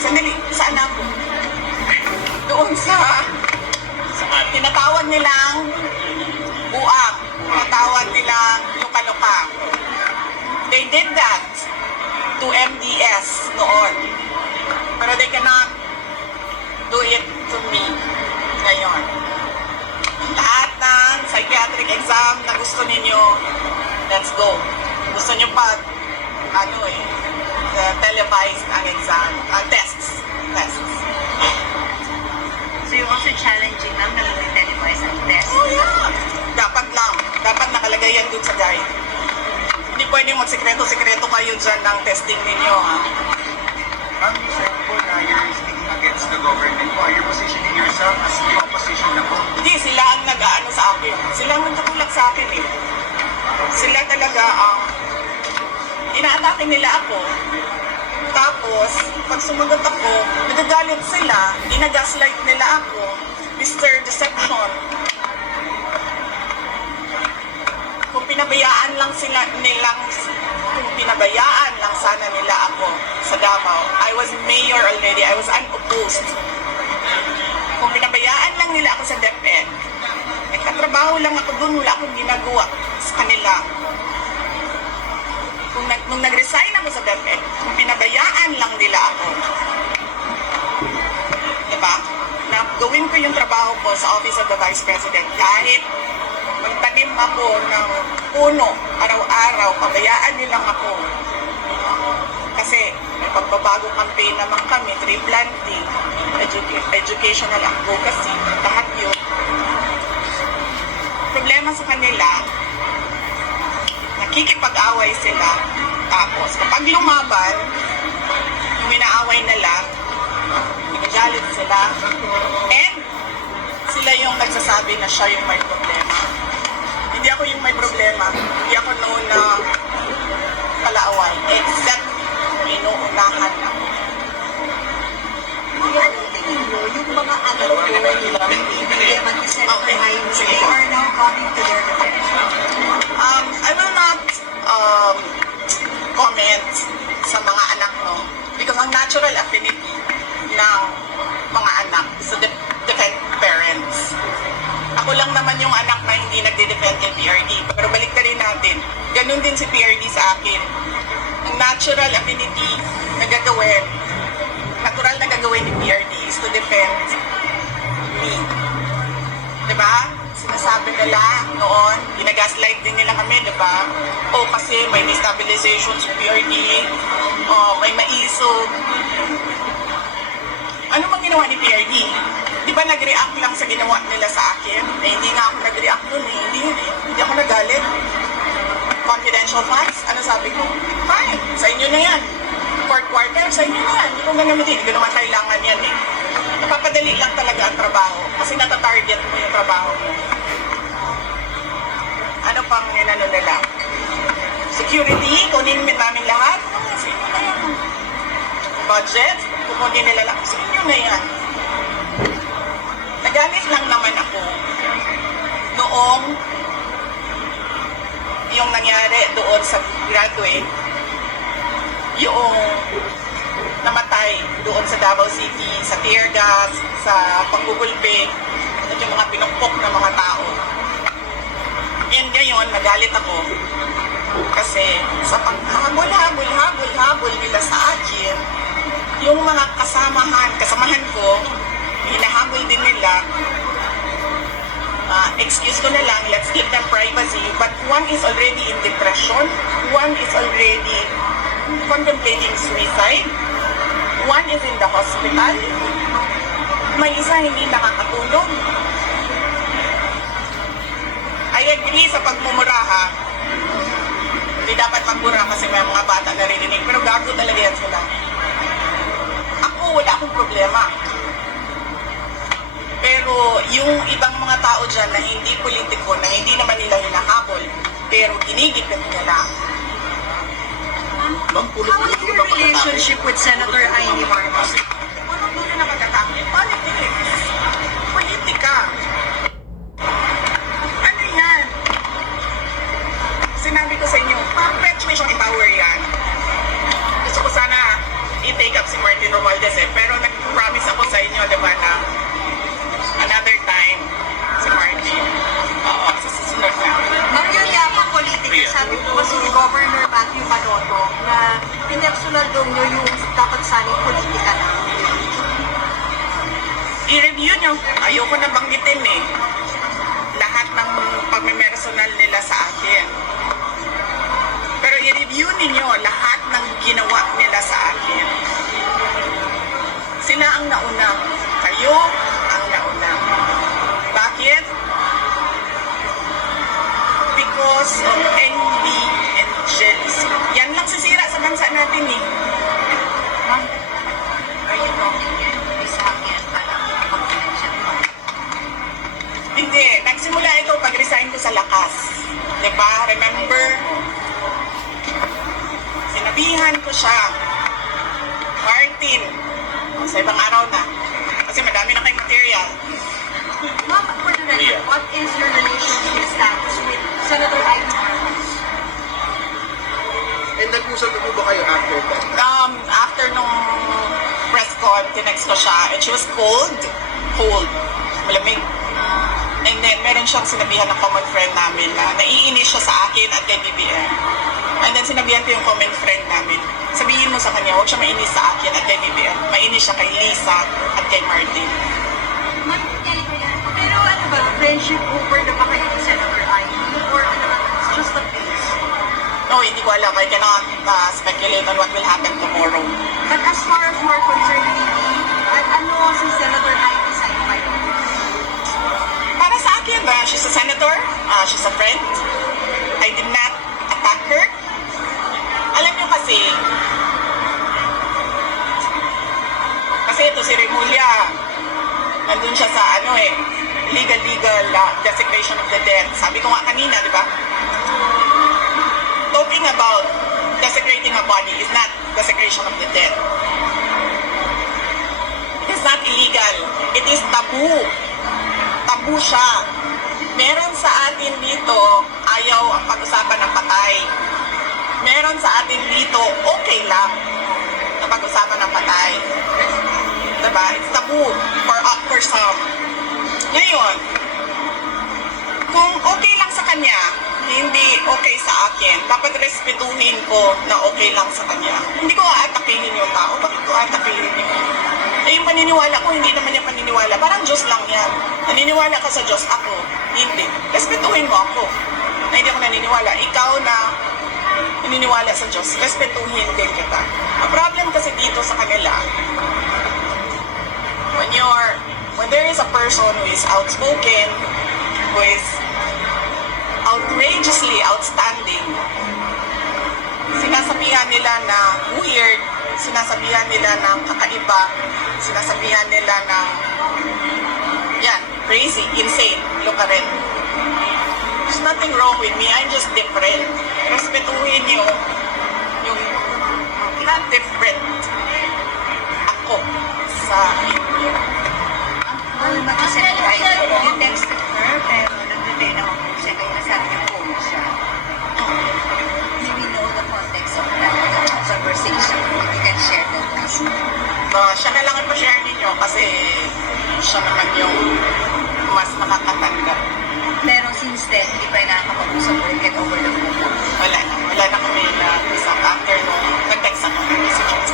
Sandali, saan ako? Doon sa Saan? tinatawag nilang buang. Tinatawag nilang luka-luka. They did that to MDS noon. Pero they cannot do it to me ngayon. Lahat ng psychiatric exam na gusto ninyo, let's go. Gusto nyo pa, ano eh, uh, televised ang exam, ang tests. Tests. So you're also challenging ma'am na mag-televise ang test? Oh, yeah. Dapat lang. Dapat nakalagay yan dun sa guide. Hindi pwedeng magsekreto-sekreto kayo dyan ng testing ninyo, ha? You said po na you're speaking against the government po. Are you positioning yourself as the opposition na po? Hindi, sila ang nag-ano sa akin. Sila ang nagtutulak sa akin, eh. Sila talaga ang... inaatake nila ako. Tapos, pag sumagot ako, nagagalit sila, ginagaslight nila ako, Mr. Deception. Kung pinabayaan lang sila nilang, kung pinabayaan lang sana nila ako sa Davao, I was mayor already, I was unopposed. Kung pinabayaan lang nila ako sa DepEd, nagtatrabaho lang ako doon, wala akong ginagawa sa kanila. Kung nag, nung nag-resign ako sa DepEd, pinabayaan lang nila ako, diba? Na gawin ko yung trabaho ko sa Office of the Vice President kahit magtanim ako ng puno araw-araw, pabayaan nilang ako. Kasi may pagbabago campaign naman kami, tree planting, educa- educational advocacy, lahat yun. Problema sa kanila, nakikipag-away sila. Tapos, kapag lumaban, yung inaaway nila, nagagalit sila. And, sila yung nagsasabi na siya yung may problema. Hindi ako yung may problema. Hindi ako known na palaaway. Except, inuunahan ako. Anong tingin mo yung mga anak ko ni BBM at ni Senator Okay. Jaime, Sige. they are now coming to their defense? Um, I will um, comment sa mga anak no because ang natural affinity ng mga anak is to de- defend parents. Ako lang naman yung anak na hindi nagde-defend kay PRD. Pero balik rin natin, ganun din si PRD sa akin. Ang natural affinity na gagawin, natural na gagawin ni PRD is to defend nila noon, ginagaslight din nila kami, diba? O kasi may destabilization PRD, o may maisog. Ano bang ginawa ni PRD? Di ba nag-react lang sa ginawa nila sa akin? Eh, hindi nga ako nag-react nun eh. Hindi, hindi ako nagalit. Confidential funds? Ano sabi ko? Fine, sa inyo na yan. Fourth quarter, sa inyo na yan. Hindi ko gagamitin. Hindi ko naman kailangan yan eh. Napapadali lang talaga ang trabaho. Kasi natatarget mo yung trabaho mo. Ano inano nila? Security, kunin min namin lahat. Budget, kukunin nila lang. Sa inyo na yan. Nagalit lang naman ako noong yung nangyari doon sa graduate, yung namatay doon sa Davao City, sa tear gas, sa panggugulpi, at yung mga pinukpok ng mga tao. Ngayon, nagalit ako kasi sa paghabol, habol, habol, habol nila sa akin, yung mga kasamahan, kasamahan ko, hinahabol din nila, Ah, excuse ko na lang, let's give them privacy. But one is already in depression, one is already contemplating suicide, one is in the hospital, may isa hindi nakakatulog. Agree sa pagmumura ha. Hindi dapat magmura kasi may mga bata naririnig. Pero gago talaga yan sila. Ako, wala akong problema. Pero yung ibang mga tao dyan na hindi politiko, na hindi naman nila hinahabol, pero ginigipit nila. How is your relationship with Senator Jaime Marcos? Ayoko na banggitin eh. Lahat ng pagmemersonal nila sa akin. Pero i-review ninyo lahat ng ginawa nila sa akin. Sila ang nauna. Kayo ang nauna. Bakit? Because of envy and jealousy. Yan lang sisira sa bansa natin eh. Sa lakas. Ba? Remember? Sinabihan ko siya. Martin. Sa ibang araw na. Kasi madami na kayong material. Ma'am, for the record, what is your relationship status with Senator Ivy Marcos? And nag-usap na po ba kayo after that? Um, after nung press con, tinext ko siya. And she was cold. Cold. Malamig. And then, meron siyang sinabihan ng common friend namin na naiinis siya sa akin at kay BBM. And then, sinabihan ko yung common friend namin, sabihin mo sa kanya, huwag siya mainis sa akin at kay BBM. Mainis siya kay Lisa at kay Martin. Pero ano ba, friendship over na ba kayo ni Senator Ivy? Or ano ba, just a phase? No, hindi ko alam. I cannot uh, speculate on what will happen tomorrow. But as far as are concerned, she's a friend. I did not attack her. Alam niyo kasi, kasi ito si Remulla, nandun siya sa ano eh, legal legal uh, desecration of the dead. Sabi ko nga kanina, di ba? Talking about desecrating a body is not desecration of the dead. It is not illegal. It is taboo tabu siya. Meron sa atin dito, ayaw ang pag-usapan ng patay. Meron sa atin dito, okay lang na pag-usapan ng patay. Diba? It's taboo for, uh, for some. Ngayon, kung okay lang sa kanya, hindi okay sa akin, dapat respetuhin ko na okay lang sa kanya. Hindi ko aatakihin yung tao. Bakit ko aatakihin yun? Eh, yung paniniwala ko, hindi naman yung paniniwala. Parang Diyos lang yan. Naniniwala ka sa Diyos, ako. Hindi. Respetuhin mo ako. Na hindi ako naniniwala. Ikaw na naniniwala sa Diyos, respetuhin din kita. Ang problem kasi dito sa kanila, when you're, when there is a person who is outspoken, who is outrageously outstanding, sinasabihan nila na weird, sinasabihan nila ng kakaiba, sinasabihan nila ng yan, crazy, insane, look at it. There's nothing wrong with me, I'm just different. Respetuhin niyo yung not different ako sa inyo. Ano ba si Senator Uh, siya na lang ang pa-share ninyo kasi siya naman yung mas nakakatanda. Pero since then, hindi pa nakakapag-usap or get over the phone. Wala na. Wala na kami na isang after nung nag-text ako ng messages.